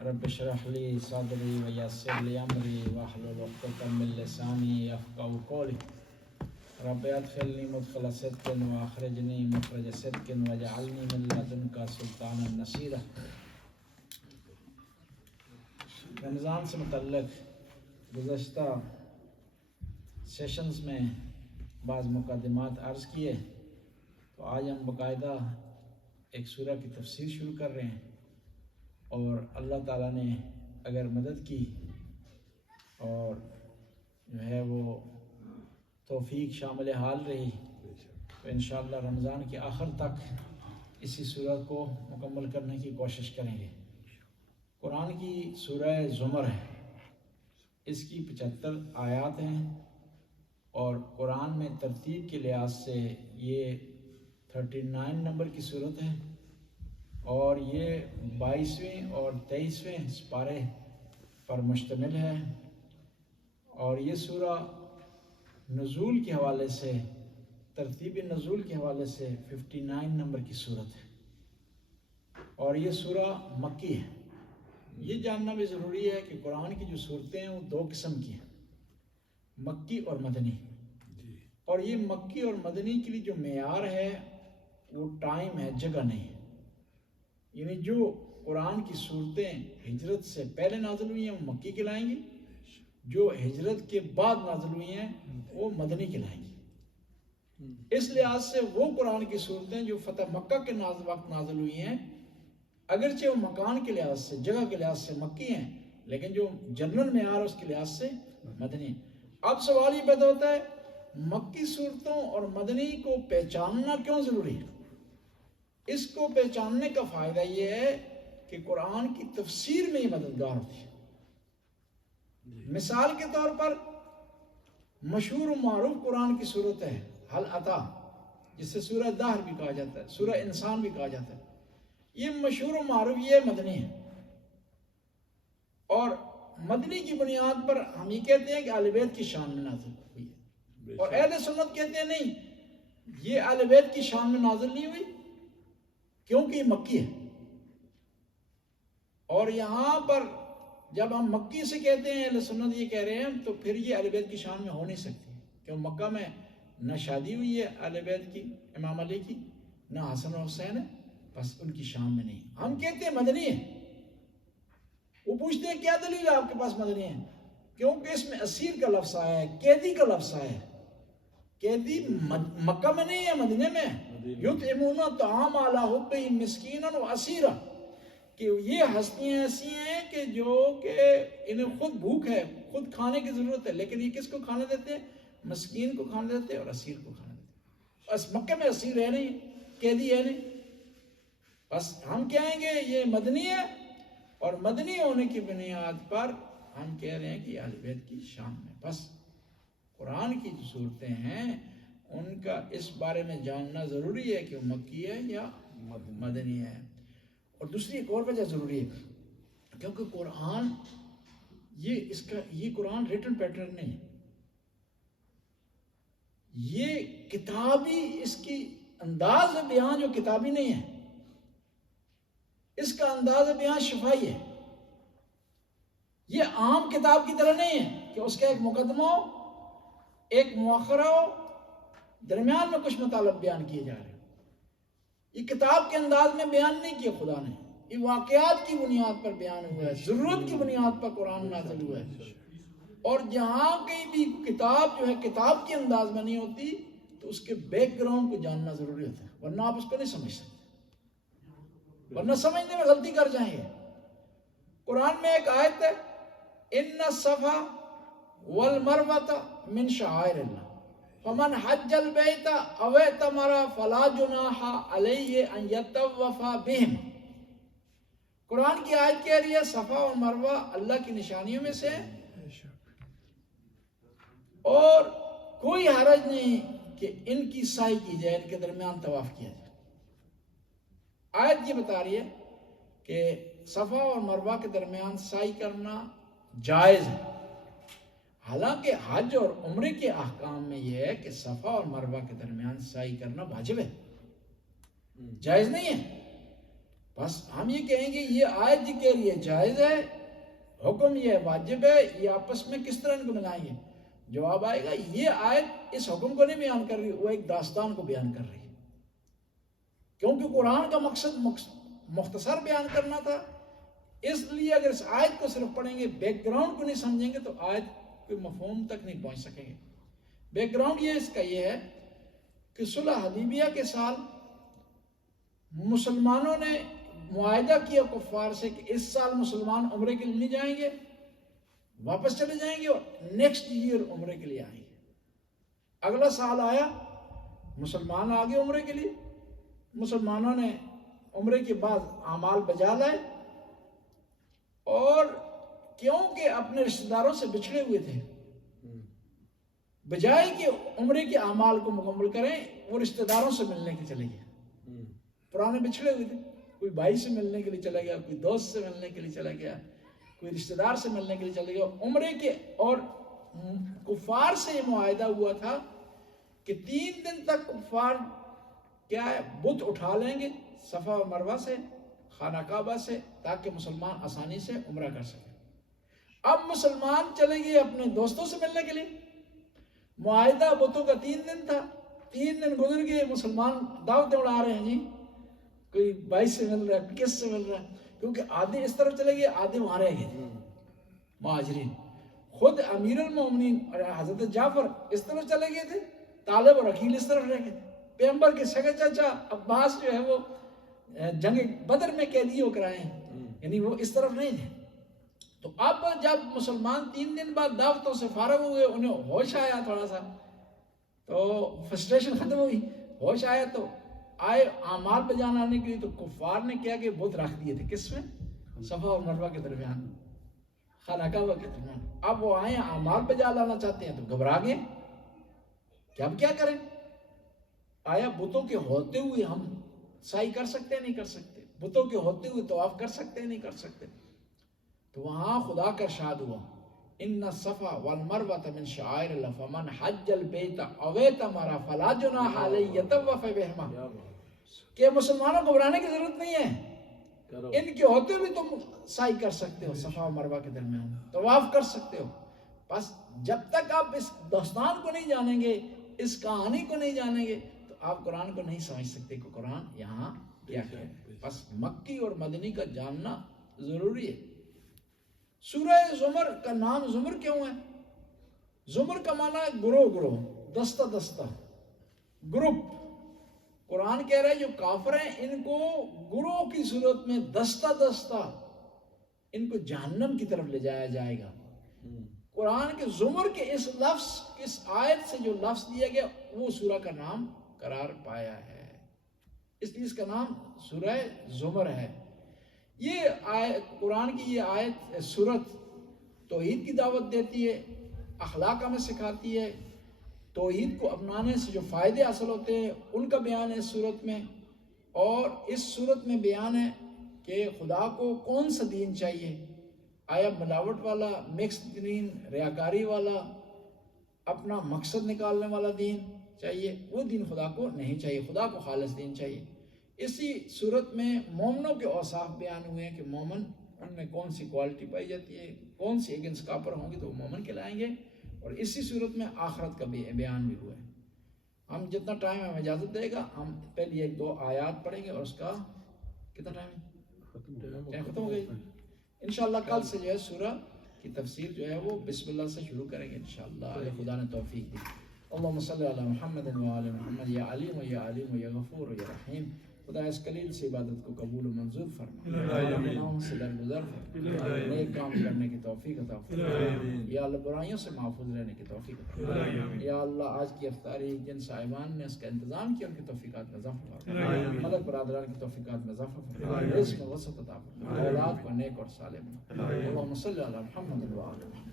رب اشرح لي صدري ويسر لي أمري واحلل عقدة من لساني يفقهوا قولي رب ادخلني مدخل صدق واخرجني مخرج صدق واجعلني من لدنك سلطانا نصيرا۔ رمضان سے متعلق گزشتہ سیشنز میں بعض مقدمات عرض کیے، تو آج ہم باقاعدہ ایک سورہ کی تفسیر شروع کر رہے ہیں، اور اللہ تعالیٰ نے اگر مدد کی اور جو ہے وہ توفیق شامل حال رہی تو انشاءاللہ رمضان کے آخر تک اسی سورہ کو مکمل کرنے کی کوشش کریں گے۔ قرآن کی سورہ زمر ہے، اس کی 75 آیات ہیں، اور قرآن میں ترتیب کے لحاظ سے یہ 39 نمبر کی صورت ہے، اور یہ 22ویں اور 23ویں سپارے پر مشتمل ہے، اور یہ سورہ نزول کے حوالے سے، ترتیب نزول کے حوالے سے 59 نمبر کی صورت ہے، اور یہ سورہ مکی ہے۔ یہ جاننا بھی ضروری ہے کہ قرآن کی جو صورتیں ہیں وہ 2 قسم کی ہیں، مکی اور مدنی، اور یہ مکی اور مدنی کے لیے جو معیار ہے وہ ٹائم ہے، جگہ نہیں ہے۔ یعنی جو قرآن کی صورتیں ہجرت سے پہلے نازل ہوئی ہیں وہ مکی کہلائیں گی، جو ہجرت کے بعد نازل ہوئی ہیں وہ مدنی کہلائیں گی۔ اس لحاظ سے وہ قرآن کی صورتیں جو فتح مکہ کے وقت نازل ہوئی ہیں، اگرچہ وہ مکان کے لحاظ سے، جگہ کے لحاظ سے مکی ہیں، لیکن جو جنرل معیار اس کے لحاظ سے مدنی ہیں۔ اب سوال یہ پیدا ہوتا ہے، مکی صورتوں اور مدنی کو پہچاننا کیوں ضروری ہے؟ اس کو پہچاننے کا فائدہ یہ ہے کہ قرآن کی تفسیر میں یہ مددگار ہوتی ہے۔ مثال کے طور پر مشہور و معروف قرآن کی صورت ہے حل عطا، جس سے سورہ دہر بھی کہا جاتا ہے، سورہ انسان بھی کہا جاتا ہے۔ یہ مشہور و معروف، یہ مدنی ہے، اور مدنی کی بنیاد پر ہم یہ کہتے ہیں کہ اہل بیت کی شان میں نازل ہوئی ہے، اور اہل سنت کہتے ہیں نہیں، یہ اہل بیت کی شان میں نازل نہیں ہوئی کیونکہ یہ مکی ہے۔ اور یہاں پر جب ہم مکی سے کہتے ہیں اہل سنت یہ کہہ رہے ہیں، تو پھر یہ اہل بیت کی شان میں ہو نہیں سکتی، کیوں مکہ میں نہ شادی ہوئی ہے اہل بیت کی، امام علی کی، نہ حسن و حسین ہے، بس ان کی شان میں نہیں۔ ہم کہتے ہیں مدنی ہے، وہ پوچھتے ہیں کیا دلیل ہے آپ کے پاس مدنی ہے؟ کیونکہ اس میں اسیر کا لفظ آیا ہے، قیدی کا لفظ آیا ہے۔ قیدی مکہ میں نہیں ہے، مدینہ میں ہے۔ یطعمون الطعام علی حبہ مسکینا و اسیرا، کہ یہ ہستیاں ایسی ہیں کہ جو کہ انہیں خود بھوک ہے، خود کھانے کی ضرورت ہے، لیکن یہ کس کو کھانے دیتے ہیں؟ مسکین کو کھانے دیتے ہیں اور اسیر کو کھانے دیتے ہیں۔ بس مکہ میں اسیر ہے نہیں، قیدی ہے نہیں، بس ہم کہیں گے یہ مدنی ہے، اور مدنی ہونے کی بنیاد پر ہم کہہ رہے ہیں کہ اہل بیت کی شان میں۔ بس قرآن کی جو صورتیں ہیں ان کا اس بارے میں جاننا ضروری ہے کہ وہ مکی ہے یا مدنی ہے۔ اور دوسری ایک اور وجہ ضروری ہے، کیونکہ قرآن یہ قرآن ریٹن پیٹرن نہیں ہے، یہ کتابی، اس کی انداز بیان جو کتابی نہیں ہے، اس کا انداز بیان شفائی ہے۔ یہ عام کتاب کی طرح نہیں ہے کہ اس کا ایک مقدمہ ہو، ایک مؤخرہ ہو، درمیان میں کچھ مطالب بیان کیے جا رہے ہیں۔ یہ کتاب کے انداز میں بیان نہیں کیا خدا نے، یہ واقعات کی بنیاد پر بیان ہوا ہے، ضرورت کی بنیاد پر قرآن نازل ہوا ہے۔ اور جہاں کہیں بھی کتاب جو ہے کتاب کے انداز میں نہیں ہوتی تو اس کے بیک گراؤنڈ کو جاننا ضروری ہوتا ہے، ورنہ آپ اس کو نہیں سمجھ سکتے، ورنہ سمجھنے میں غلطی کر جائیں گے۔ قرآن میں ایک آیت ہے، ان الصفا والمروۃ من شعائر اللہ فمن حج البیت او اعتمر فلا جناح علیہ ان یطوف بہم۔ قرآن کی آیت کہہ رہی ہے صفا اور مروہ اللہ کی نشانیوں میں سے، اور کوئی حرج نہیں کہ ان کی سعی کی جائے، ان کے درمیان طواف کیا جائے۔ آیت یہ بتا رہی ہے کہ صفا اور مروہ کے درمیان سعی کرنا جائز ہے، حالانکہ حج اور عمرے کے احکام میں یہ ہے کہ صفا اور مروہ کے درمیان سعی کرنا واجب ہے، جائز نہیں ہے۔ بس ہم یہ کہیں گے یہ آیت جو کہہ رہی ہے جائز ہے، حکم یہ واجب ہے، یہ آپس میں کس طرح ان کو ملائیں گے؟ جواب آئے گا یہ آیت اس حکم کو نہیں بیان کر رہی، وہ ایک داستان کو بیان کر رہی ہے، کیونکہ قرآن کا مقصد مختصر بیان کرنا تھا، اس لیے اگر اس آیت کو صرف پڑھیں گے، بیک گراؤنڈ کو نہیں سمجھیں گے تو آیت کوئی مفہوم تک نہیں پہنچ سکیں گے۔ بیک گراؤنڈ اس کا یہ ہے کہ صلح حدیبیہ کے سال مسلمانوں نے معاہدہ کیا کفار سے کہ اس سال مسلمان عمرے کے لیے نہیں جائیں گے، واپس چلے جائیں گے اور نیکسٹ ایئر عمرے کے لیے آئیں گے۔ اگلا سال آیا، مسلمان آگے عمرے کے لیے، مسلمانوں نے عمرے کے بعد اعمال بجا لائے، اور کیونکہ اپنے رشتہ داروں سے بچھڑے ہوئے تھے، بجائے کہ عمرے کے اعمال کو مکمل کریں وہ رشتہ داروں سے ملنے کے چلے گئے۔ پرانے بچھڑے ہوئے تھے، کوئی بھائی سے ملنے کے لیے چلا گیا، کوئی دوست سے ملنے کے لیے چلا گیا، کوئی رشتہ دار سے ملنے کے لیے چلا گیا۔ عمرے کے اور کفار سے یہ معاہدہ ہوا تھا کہ 3 دن تک کفار کیا ہے بت اٹھا لیں گے صفا و مروہ سے، خانہ کعبہ سے، تاکہ مسلمان آسانی سے عمرہ کر سکیں۔ اب مسلمان چلے گئے اپنے دوستوں سے ملنے کے لیے، معاہدہ بتوں کا 3 دن تھا، 3 دن گزر گئے، مسلمان دعوتیں اڑا رہے ہیں، جی کوئی بھائی سے مل رہا ہے، کس سے مل رہا ہے، کیونکہ آدھے اس طرف چلے گئے، آدھے وہاں رہ گئے مہاجرین۔ خود امیر المومنین اور حضرت جعفر اس طرف چلے گئے تھے، طالب اور عقیل اس طرف رہ گئے تھے۔ پیغمبر کے سگے چچا عباس جو ہے وہ جنگ بدر میں قیدی ہو کر آئے ہیں، یعنی وہ اس طرف نہیں تھے۔ تو اب جب مسلمان 3 دن بعد دعوتوں سے فارغ ہوئے، انہیں ہوش آیا تھوڑا سا، تو فرسٹریشن ختم ہوئی، ہوش آیا تو آئے اعمال بجانا آنے کے لیے، تو کفار نے کیا کہ بت رکھ دیے تھے، کس میں؟ صفا اور مروہ کے درمیان، خانہ کعبہ کے درمیان۔ اب وہ آئے اعمال بجا لانا چاہتے ہیں تو گھبرا گئے کہ اب کیا کریں؟ آیا بتوں کے ہوتے ہوئے ہم سعی کر سکتے ہیں نہیں کر سکتے؟ بتوں کے ہوتے ہوئے طواف کر سکتے ہیں نہیں کر سکتے؟ تو وہاں خدا کا ارشاد ہوا ان الصفا والمروہ من شعائر اللہ فمن حج البیت او اعتمر فلا جناح علیہ یطوف بہما، کہ مسلمانوں کو گھبرانے کی ضرورت نہیں ہے، ان کے ہوتے ہوئے تم سعی کر سکتے ہو، صفا و مروہ کے درمیان طواف کر سکتے ہو۔ بس جب تک آپ اس داستان کو نہیں جانیں گے، اس کہانی کو نہیں جانیں گے، تو آپ قرآن کو نہیں سمجھ سکتے کہ قرآن یہاں کیا ہے۔ بس مکی اور مدنی کا جاننا ضروری ہے۔ سورہ زمر کا نام زمر کیوں ہے؟ زمر کا معنی ہے گروہ، گروہ، دستہ دستہ، گروپ۔ قرآن کہہ رہا ہے جو کافر ہیں ان کو گروہ کی صورت میں دستہ دستہ ان کو جہنم کی طرف لے جایا جائے گا۔ قرآن کے زمر کے اس لفظ، اس آیت سے جو لفظ دیا گیا وہ سورہ کا نام قرار پایا ہے، اس لیے اس کا نام سورہ زمر ہے۔ یہ آیت قرآن کی یہ آیت سورت توحید کی دعوت دیتی ہے، اخلاق ہمیں سکھاتی ہے، توحید کو اپنانے سے جو فائدے حاصل ہوتے ہیں ان کا بیان ہے اس صورت میں، اور اس صورت میں بیان ہے کہ خدا کو کون سا دین چاہیے، آیا ملاوٹ والا، مکس دین، ریاکاری والا، اپنا مقصد نکالنے والا دین چاہیے؟ وہ دین خدا کو نہیں چاہیے، خدا کو خالص دین چاہیے۔ اسی صورت میں مومنوں کے اوصاف بیان ہوئے ہیں کہ مومن ان میں کون سی کوالٹی پائی جاتی ہے، کون سی اگینسٹ کاپر ہوں گے تو وہ مومن کہلائیں گے، اور اسی صورت میں آخرت کا بھی بیان بھی ہوا ہے۔ ہم جتنا ٹائم ہمیں اجازت دے گا ہم پہلے 1-2 آیات پڑھیں گے، اور اس کا کتنا ٹائم ہے؟ ختم ہو گئی۔ انشاءاللہ کل سے جو ہے سورہ کی تفسیر جو ہے وہ بسم اللہ سے شروع کریں گے انشاءاللہ، اگر خدا نے توفیق دی۔ اللہم صلی علی محمد و آل محمد، یا علیم و یا علیم و یا غفور و یا رحیم۔ خدا اس قلیل سے عبادت کو قبول و منظور فرما، گناہوں سے درگزر فرما، نیک کام کرنے کی توفیق عطا فرما، یا اللہ برائیوں سے محفوظ رہنے کی توفیق عطا فرما، یا اللہ آج کی افطاری جن صاحبان نے اس کا انتظام کیا ان کی توفیقات میں اضافہ فرما، ملک برادران کی توفیقات میں اضافہ فرما، رزق میں وسعت عطا فرما، اولاد کو نیک اور صالح بنا۔ اللہم صلی علی محمد و آل محمد۔